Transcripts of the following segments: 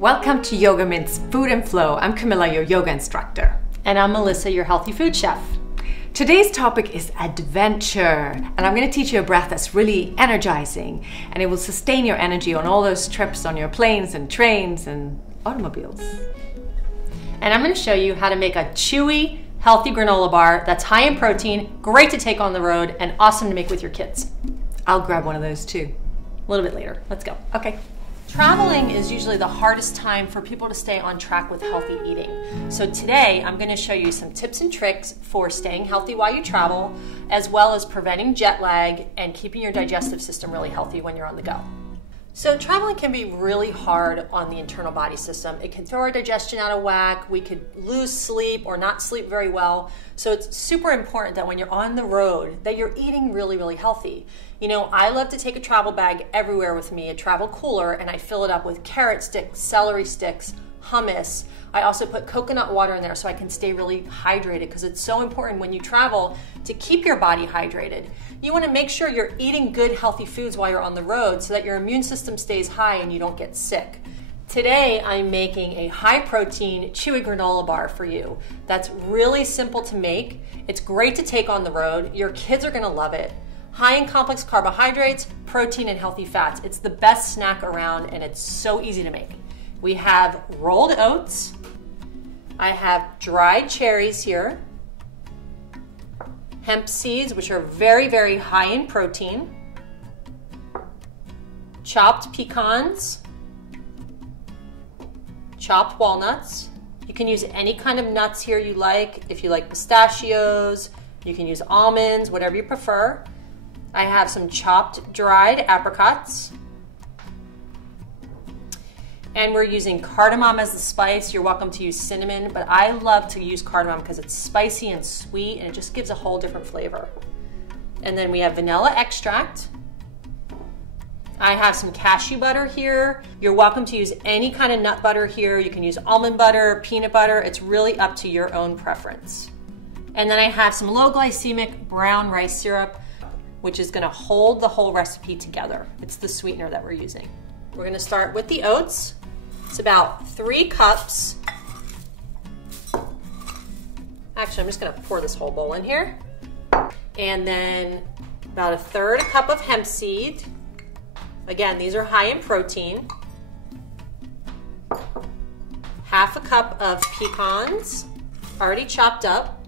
Welcome to Yogamint's Food and Flow. I'm Camilla, your yoga instructor. And I'm Melissa, your healthy food chef. Today's topic is adventure, and I'm going to teach you a breath that's really energizing, and it will sustain your energy on all those trips on your planes and trains and automobiles. And I'm going to show you how to make a chewy, healthy granola bar that's high in protein, great to take on the road, and awesome to make with your kids. I'll grab one of those too. A little bit later. Let's go. Okay. Traveling is usually the hardest time for people to stay on track with healthy eating. So today I'm going to show you some tips and tricks for staying healthy while you travel, as well as preventing jet lag and keeping your digestive system really healthy when you're on the go. So traveling can be really hard on the internal body system. It can throw our digestion out of whack. We could lose sleep or not sleep very well. So it's super important that when you're on the road that you're eating really, really healthy. You know, I love to take a travel bag everywhere with me, a travel cooler, and I fill it up with carrot sticks, celery sticks, hummus. I also put coconut water in there so I can stay really hydrated, because it's so important when you travel to keep your body hydrated. You want to make sure you're eating good, healthy foods while you're on the road so that your immune system stays high and you don't get sick. Today, I'm making a high-protein, chewy granola bar for you. That's really simple to make. It's great to take on the road. Your kids are going to love it. High in complex carbohydrates, protein, and healthy fats. It's the best snack around, and it's so easy to make. We have rolled oats. I have dried cherries here. Hemp seeds, which are very, very high in protein. Chopped pecans. Chopped walnuts. You can use any kind of nuts here you like. If you like pistachios, you can use almonds, whatever you prefer. I have some chopped dried apricots. And we're using cardamom as the spice. You're welcome to use cinnamon, but I love to use cardamom because it's spicy and sweet and it just gives a whole different flavor. And then we have vanilla extract. I have some cashew butter here. You're welcome to use any kind of nut butter here. You can use almond butter, peanut butter. It's really up to your own preference. And then I have some low glycemic brown rice syrup, which is going to hold the whole recipe together. It's the sweetener that we're using. We're going to start with the oats. It's about 3 cups. Actually, I'm just going to pour this whole bowl in here. And then about 1/3 cup of hemp seed. Again, these are high in protein. 1/2 cup of pecans, already chopped up.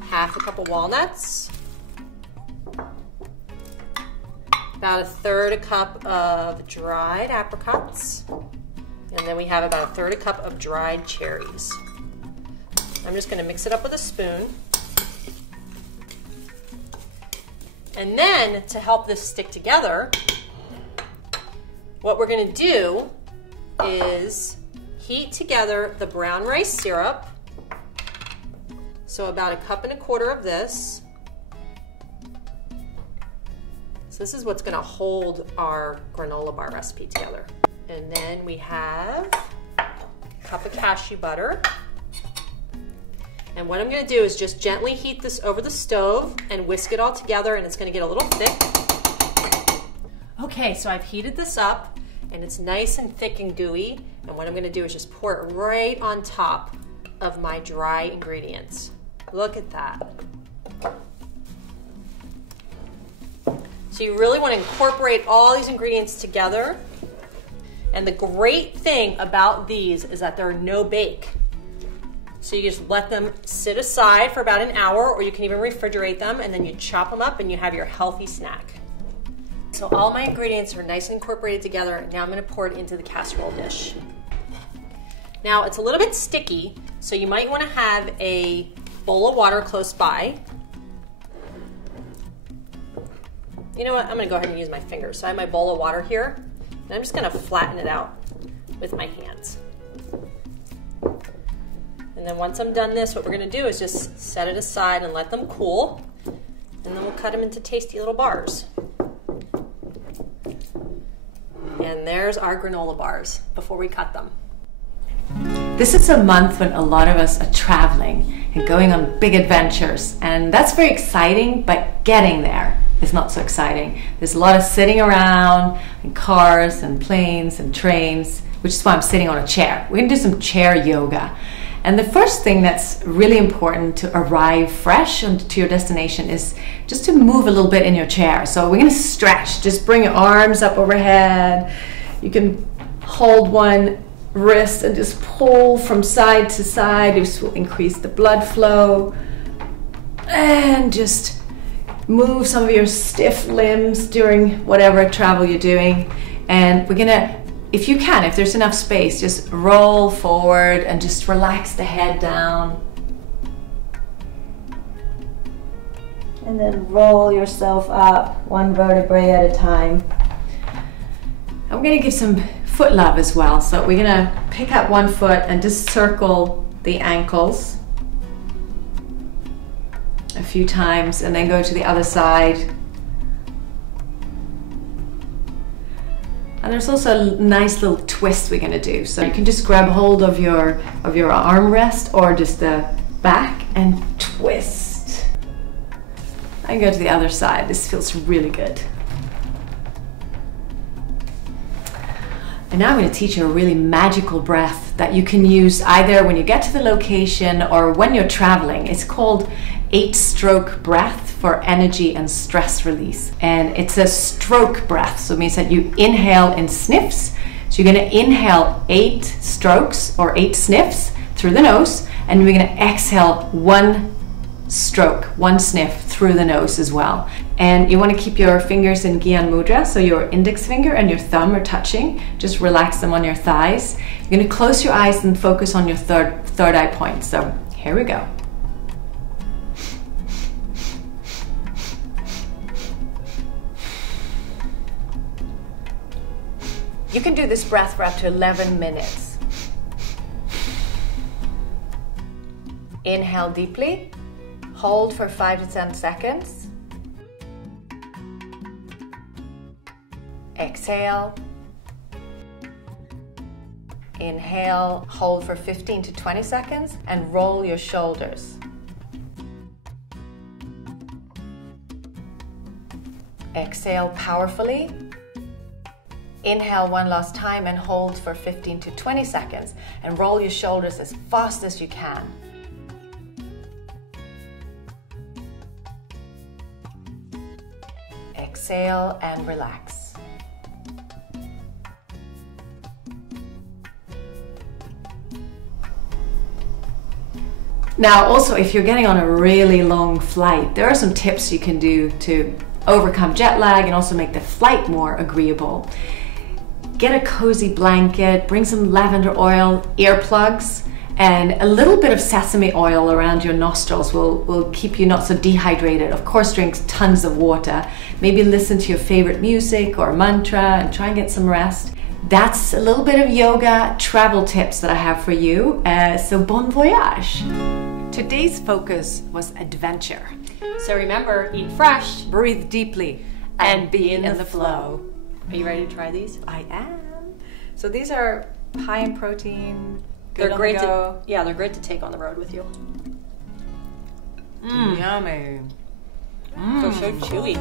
1/2 cup of walnuts. About 1/3 cup of dried apricots. And then we have about 1/3 cup of dried cherries. I'm just gonna mix it up with a spoon. And then to help this stick together, what we're gonna do is heat together the brown rice syrup. So about 1.25 cups of this. So this is what's going to hold our granola bar recipe together. And then we have a cup of cashew butter. And what I'm going to do is just gently heat this over the stove and whisk it all together, and it's going to get a little thick. Okay, so I've heated this up and it's nice and thick and gooey. And what I'm going to do is just pour it right on top of my dry ingredients. Look at that. So you really want to incorporate all these ingredients together. And the great thing about these is that they're no bake. So you just let them sit aside for about an hour, or you can even refrigerate them, and then you chop them up and you have your healthy snack. So all my ingredients are nice and incorporated together. Now I'm going to pour it into the casserole dish. Now it's a little bit sticky, so you might want to have a bowl of water close by. You know what, I'm gonna go ahead and use my fingers. So I have my bowl of water here, and I'm just gonna flatten it out with my hands. And then once I'm done this, what we're gonna do is just set it aside and let them cool, and then we'll cut them into tasty little bars. And there's our granola bars before we cut them. This is a month when a lot of us are traveling and going on big adventures, and that's very exciting, but getting there. is not so exciting. There's a lot of sitting around in cars and planes and trains, which is why I'm sitting on a chair. We're gonna do some chair yoga. And the first thing that's really important to arrive fresh to your destination is just to move a little bit in your chair. So we're gonna stretch, just bring your arms up overhead. You can hold one wrist and just pull from side to side. This will increase the blood flow. And just move some of your stiff limbs during whatever travel you're doing. And we're gonna, if you can, if there's enough space, just roll forward and just relax the head down. And then roll yourself up one vertebrae at a time. I'm gonna give some foot love as well. So we're gonna pick up one foot and just circle the ankles a few times and then go to the other side. And there's also a nice little twist we're gonna do. So you can just grab hold of your armrest or just the back and twist. And go to the other side. This feels really good. And now I'm going to teach you a really magical breath that you can use either when you get to the location or when you're traveling. It's called 8-stroke breath for energy and stress release. And it's a stroke breath, so it means that you inhale in sniffs. So you're going to inhale 8 strokes or 8 sniffs through the nose, and we're going to exhale 1 stroke, 1 sniff through the nose as well. And you want to keep your fingers in Gyan Mudra, so your index finger and your thumb are touching. Just relax them on your thighs. You're going to close your eyes and focus on your third eye point. So here we go. You can do this breath for up to 11 minutes. Inhale deeply, hold for 5 to 10 seconds. Exhale. Inhale, hold for 15 to 20 seconds and roll your shoulders. Exhale powerfully. Inhale one last time and hold for 15 to 20 seconds and roll your shoulders as fast as you can. Exhale and relax. Now also, if you're getting on a really long flight, there are some tips you can do to overcome jet lag and also make the flight more agreeable. Get a cozy blanket, bring some lavender oil, earplugs, and a little bit of sesame oil around your nostrils will keep you not so dehydrated. Of course, drink tons of water. Maybe listen to your favorite music or mantra and try and get some rest. That's a little bit of yoga travel tips that I have for you. So bon voyage. Today's focus was adventure. So remember, eat fresh, Breathe deeply, and be in the flow. Are you ready to try these? I am. So these are high in protein. Good They're on great the go. they're great to take on the road with you. Yummy. They're so chewy.